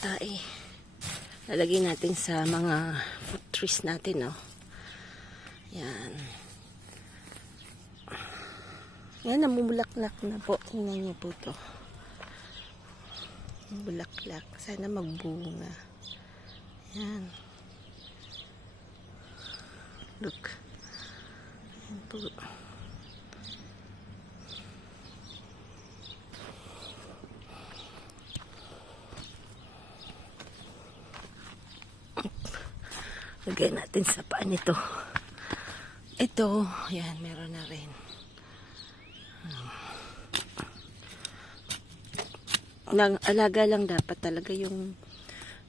tae. Lalagay natin sa mga fruit trees natin, no? Yan. Yan, namumulaklak na po. Tingnan niyo po to. Bulaklak. Sana magbunga. Yan. Look. Yan po. Lagay natin sa paan ito. Ito, yan, meron na rin. Lang, alaga lang dapat talaga yung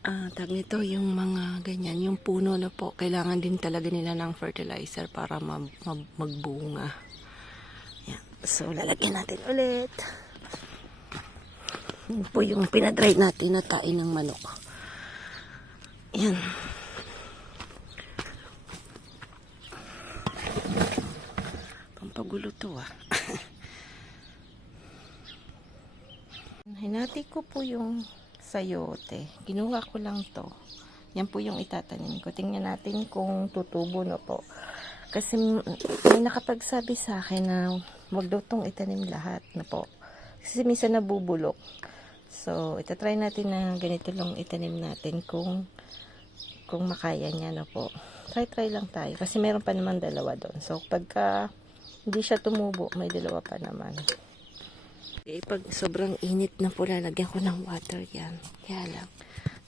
ah tag nito, yung mga ganyan, yung puno na po, kailangan din talaga nila ng fertilizer para mag, magbunga. Yan. So, lalagyan natin ulit. Yan po yung pinadry natin na tain ng manok. Yan. Pampagulo to ah. Hinati ko po yung sayote. Kinuha ko lang to. Yan po yung itatanim ko. Tingnan natin kung tutubo na po. Kasi may nakapagsabi sa akin na wag daw tong itanim lahat na po. Kasi minsan nabubulok. So, itatry natin na ganito lang itanim natin kung kung makaya niya na po. Try-try lang tayo. Kasi meron pa naman dalawa doon. So, pagka hindi siya tumubo, may dalawa pa naman. Okay, pag sobrang init na po, lalagyan ko ng water yan. Kaya lang,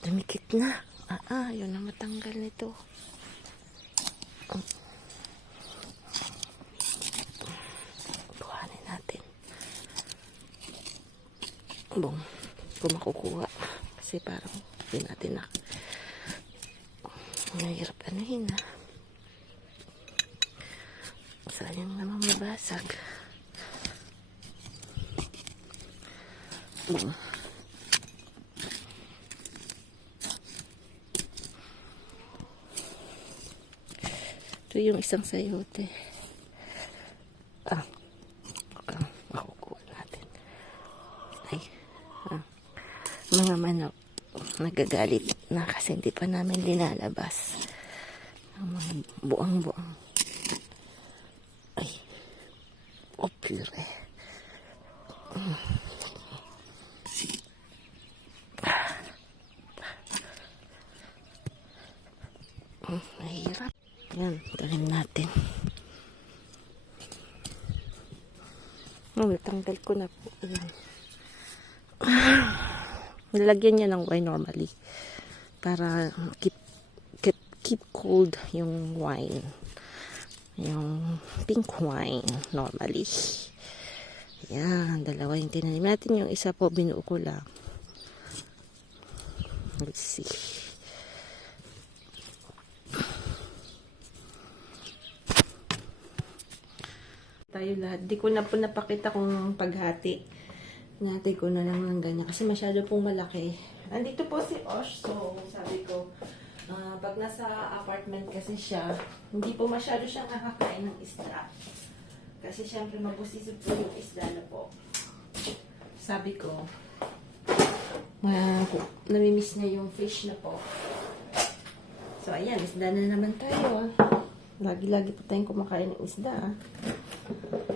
dumikit na. Ah, ah, yun na matanggal nito. Kuhanin natin. Bong, kung makukuha. Kasi parang hindi natin na. Mahirap anuhin na. Sayang naman mabasag. Bong. Ito yung isang sayote. Ah. Baka makukuha natin. Ay. Ah. Mga manok. Nagagalit na kasi hindi pa namin linalabas. Ang mga buang-buang. Ay. O. Hmm, Mahirap. Yan, talim natin. Oh, natanggal ko na po. Ayan. Nalagyan niya ng wine normally. Para keep, keep, keep cold yung wine. Yung pink wine normally. Ayan, dalawa yung tinanim natin. Yung isa po, binuo ko lang. Let's see. tayo lahat. Di ko na po napakita kung paghati. Hinati ko na lang ng ganyan kasi masyado pong malaki. Andito po si Osh, so sabi ko, ah, pag nasa apartment kasi siya, hindi po masyado siyang nakakain ng isda. Kasi syempre mabusisip po yung isda na po. Sabi ko, ma namimiss niya yung fish na po. So ayan, isda na naman tayo. Lagi-lagi po tayong kumakain ng isda.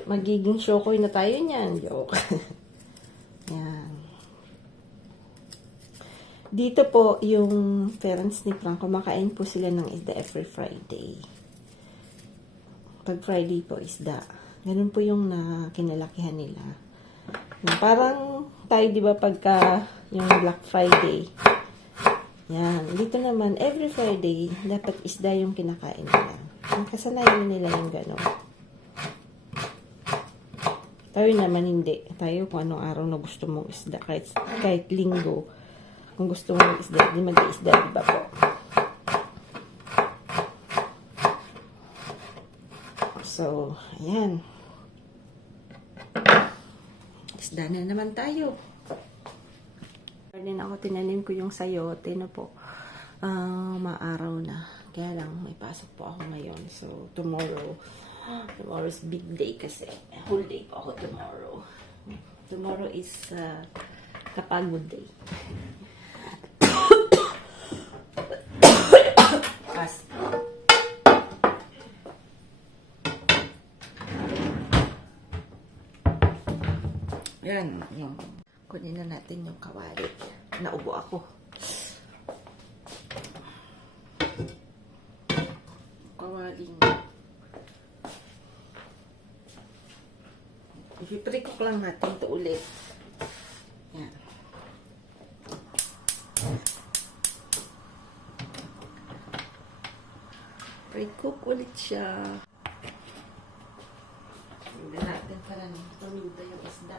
Magiging shokoy na tayo niyan. Joke. Dito po, yung parents ni Frank, kumakain po sila ng isda every Friday. Pag Friday po, isda. Ganun po yung na kinalakihan nila. Parang tayo, di ba, pagka yung Black Friday, yan. Dito naman, every Friday, dapat isda yung kinakain nila. Yung kasanayan nila yung gano'n. Tayo naman hindi. Tayo kung anong araw na gusto mong isda. Kahit, kahit linggo. Kung gusto mong isda, di mag-isda, di ba po? So, ayan. Isda na naman tayo. Din ako, tinanim ko yung sayote na po. Ah, maaraw na. Kaya lang, may pasok po ako ngayon. So, tomorrow, tomorrow's big day kasi. Whole day po ako tomorrow. Tomorrow is uh, kapagod day. As. Yan, yung kunin na natin yung kawali. Naubo ako. Kawali niya. Ipiprikok lang natin to ulit. Pre-cook ulit siya. Tingnan natin para tumida yung isda.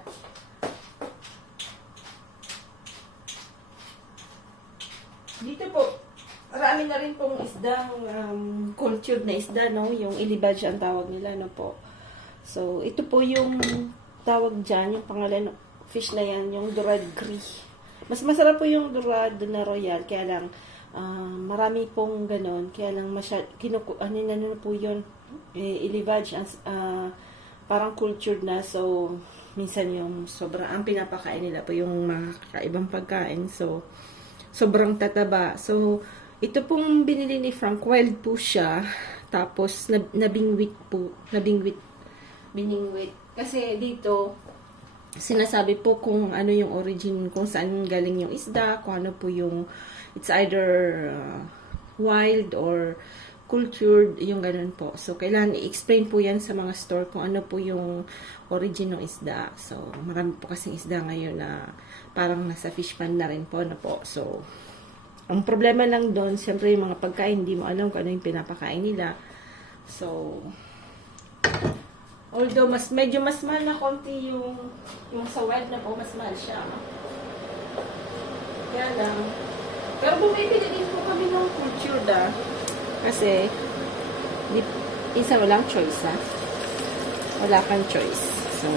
Dito po, marami na rin pong isda, um, cultured na isda, no? Yung ilibadge ang tawag nila, no po. So, ito po yung tawag dyan, yung pangalan ng fish na yan, yung dorad gris. Mas masarap po yung dorad na royal, kaya lang, ah, marami pong ganon, kaya lang masyad, kinuku, ano ano po yun, eh, ilibadge, ang, ah, parang cultured na, so, minsan yung sobra, ang pinapakain nila po yung mga kakaibang pagkain, so, sobrang tataba. So, ito pong binili ni Frank, wild po siya. Tapos, nab- nabingwit po. Nabingwit. Biningwit. Kasi dito, sinasabi po kung ano yung origin, kung saan galing yung isda, kung ano po yung, it's either uh, wild or cultured, yung ganun po. So, kailangan i-explain po yan sa mga store kung ano po yung origin ng isda. So, marami po kasing isda ngayon na parang nasa fish pan na rin po na po. So, ang problema lang doon, siyempre yung mga pagkain, hindi mo alam kung ano yung pinapakain nila. So, although mas medyo mas mahal na konti yung yung sa wild na po, mas mahal siya. Kaya lang, pero bumibili din po kami ng cultured ah. Kasi, di, isa walang choice ha. Wala kang choice. So,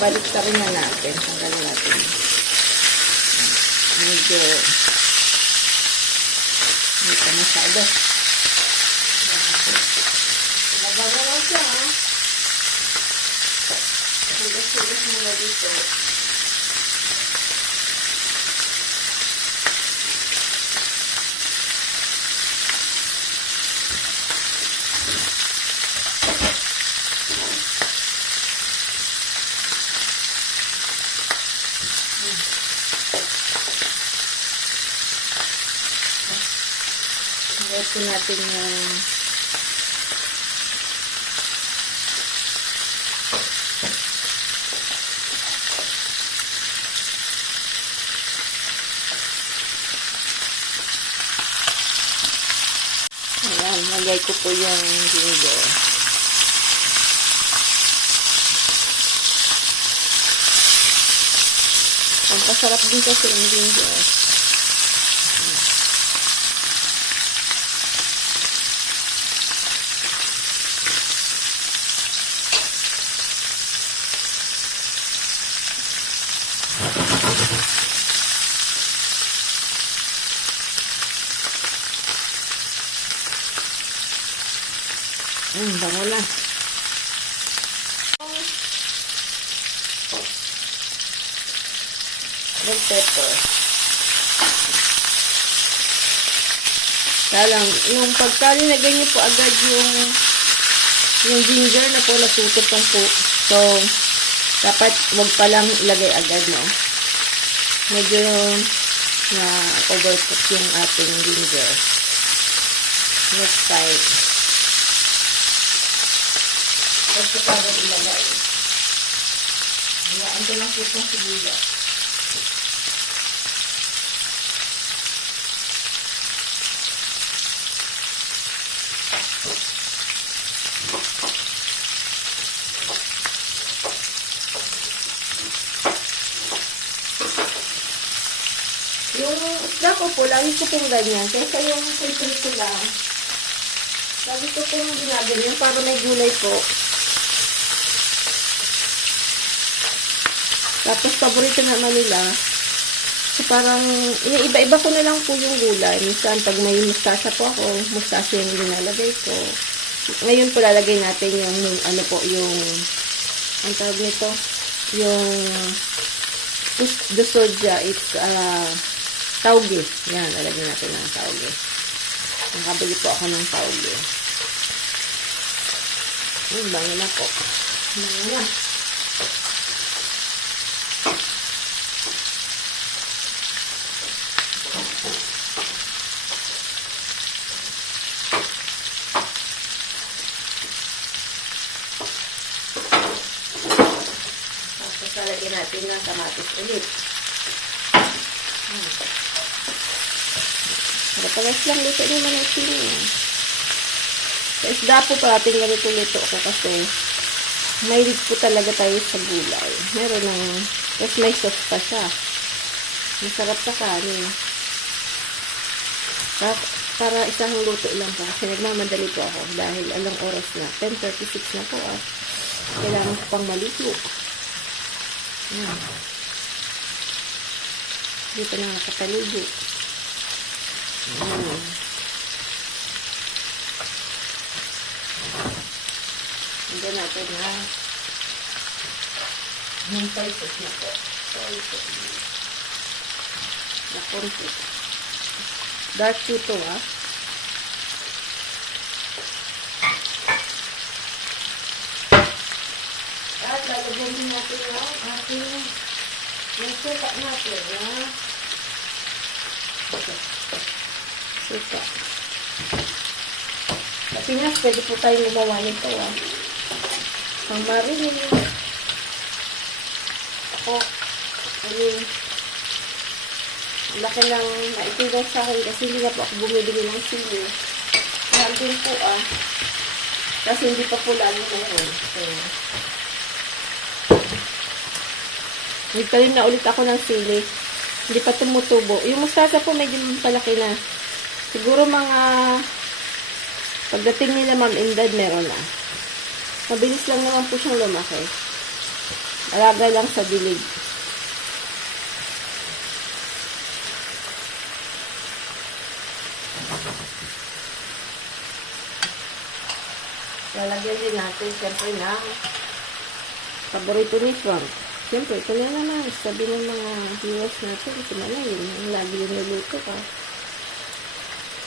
babalik ka rin na natin. Tanggalin natin. Medyo hindi pa masyado. Nabago lang siya, ha? Sugas-sugas muna dito. Ito natin yung Ayan, lagay ko po yung ginger. Ang pasarap din kasi yung ginger. Bango na. Red pepper. Kaya lang, yung pagka nilagay niyo po agad yung yung ginger na po natutok lang po. So, dapat wag pa ilagay agad, no? Medyo na overcook yung ating ginger. Next time. Huwag ko pa agad ilagay. Hayaan ko lang po itong sibuyas. Yung isda ko po, lagi ko pong ganyan. Kaysa yung paper ko lang. Lagi ko pong ginagawa para may gulay po. Tapos, paborito naman nila. So, parang, iba-iba ko na lang po yung gulay. Minsan, pag may mustasa po ako, mustasa yung linalagay ko. Ngayon po, lalagay natin yung, yung ano po, yung, ang tawag nito, yung, the soja, it's, uh, tauge. Yan, lalagyan natin ng tauge. Nakabili po ako ng tauge. Ayun, bango na po. Bango na. Tapos lalagyan natin ng kamatis ulit. Hmm. Matalas lang luto ni Manay Chili. Sa isda po parating ganito luto ko kasi may po talaga tayo sa gulay. Meron ng, tapos may sauce pa siya. Masarap sa kanin. Para, para isang luto lang po kasi nagmamadali po ako dahil alang oras na. 10.36 na po ah. Kailangan ko pang malito. Yan. Dito na nakapaligo. Ayan. Hindi natin na soy sauce na po. Soy. Na ito ah. At lalagyan natin yung ating yung suka natin ah. Okay. Suka. Sa Pinas, pwede po tayo gumawa nito ah. Pang marinade. Ako, ano laki ng naitigas sa akin kasi hindi na po ako bumibili ng sili. Mahal din po ah. Kasi hindi pa po lalo ngayon. So, nagtalim na ulit ako ng sili. Hindi pa tumutubo. Yung mustasa po medyo palaki na. Siguro mga pagdating nila ma'am Indad meron na. Mabilis lang naman po siyang lumaki. Alaga lang sa dilig. Lalagyan din natin siyempre ng paborito ni Frank. Siyempre, ito na naman. Sabi ng mga viewers natin, ito na yun. Lagi yung niluto ka.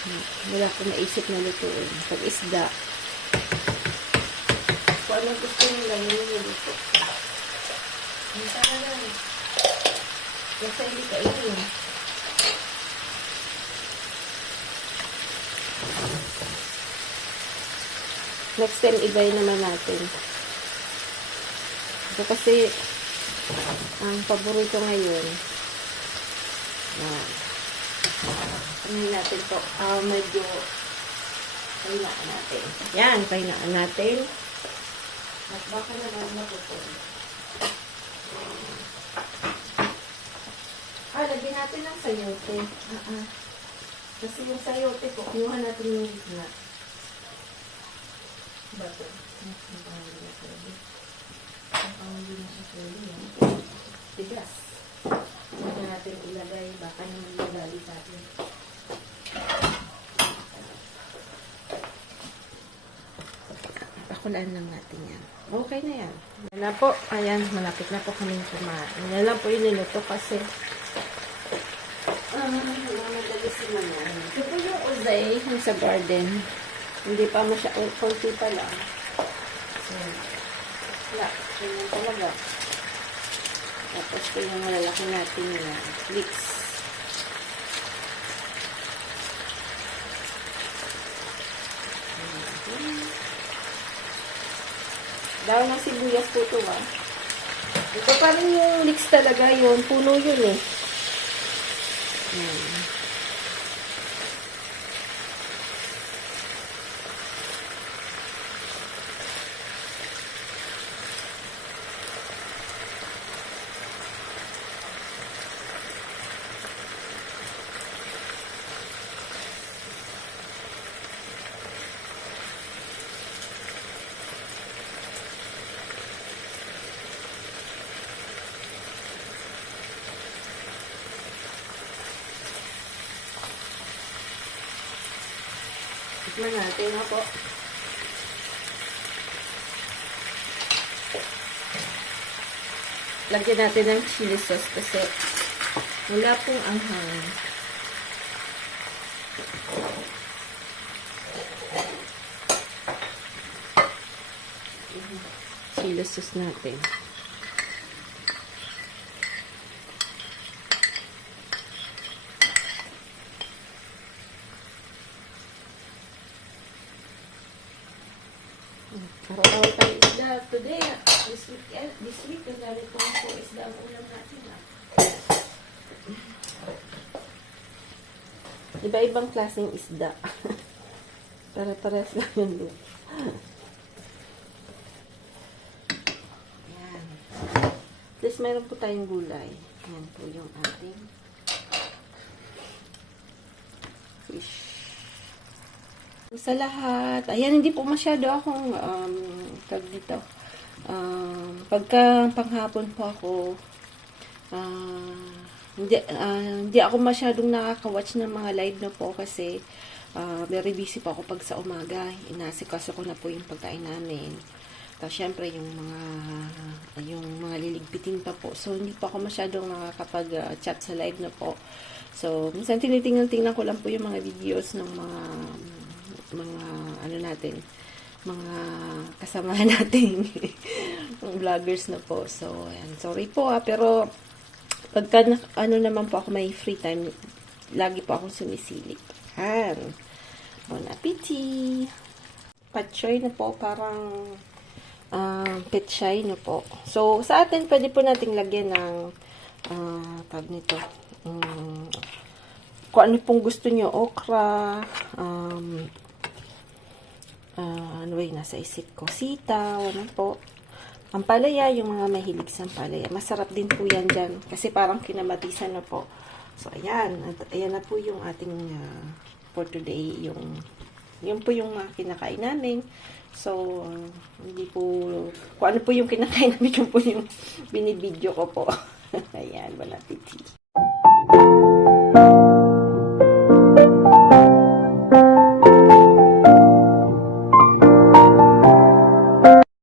Wala ko naisip na lutuin. Pag isda. Kung ano gusto nila, yun yung niluto. Ang tara lang. Kasi hindi ka yun. Next time, ibay naman natin. Ito kasi, ang paborito ngayon, yan. Ano natin to? Ah, medyo, pahinaan natin. Yan, pahinaan natin. At baka naman mapupun. Ah, lagyan natin ng sayote. Ah, ah. Kasi yung sayote po, kinuha natin yung gitna. Bato. Ang pangalan na pwede. Ang pangalan na pwede. yan. Tigas. Huwag na natin ilagay. Baka naman magali sa atin. Pakulaan lang natin yan. Okay na yan. Yan na po. Ayan, malapit na po kami kumain. Yan lang po yung niluto kasi Ah, mamadali si Manan. Ito po yung uzay yung sa garden. Hindi pa masya, o, konti pa lang. So, wala. Ganyan talaga. Tapos ito yung malalaki natin na leeks. Daw ng sibuyas po ito ah. Ito pa rin yung leeks talaga yun. Puno yun eh. Tikman natin nga po. Lagyan natin ng chili sauce kasi wala pong anghang. Chili sauce natin. Araw-araw tayo isda. Today, ah, this week, eh, this week, ang dami ko po isda ang ulam natin. Ah. Iba-ibang klaseng isda. Para-pares lang yun din. Yan. Please, mayroon po tayong gulay. Yan po yung ating fish. Sa lahat. Ayan, hindi po masyado akong um, tag dito. Um, pagka panghapon po ako, ah, hindi, ah, hindi ako masyadong nakaka-watch ng mga live na po kasi ah, very busy po ako pag sa umaga. Inasikaso ko na po yung pagkain namin. Tapos, syempre, yung mga, yung mga liligpitin pa po. So, hindi po ako masyadong nakakapag-chat sa live na po. So, minsan tinitingnan-tingnan ko lang po yung mga videos ng mga mga ano natin, mga kasama nating vloggers na po. So, ayan. Sorry po ah, pero pagka ano naman po ako may free time, lagi po akong sumisilip. Yan. Bon appetit! Patchoy na po, parang uh, petchay na po. So, sa atin, pwede po nating lagyan ng uh, tag nito. Um, kung ano pong gusto nyo, okra, um, ah, ano ba nasa isip ko, sitaw, ano po. Ampalaya, yung mga mahilig sa ampalaya. Masarap din po yan dyan. Kasi parang kinamatisan na po. So, ayan. At, ayan na po yung ating ah, for today. Yung, yun po yung mga kinakain namin. So, ah, hindi po, kung ano po yung kinakain namin, yun po yung binibidyo ko po. ayan, bon appetit.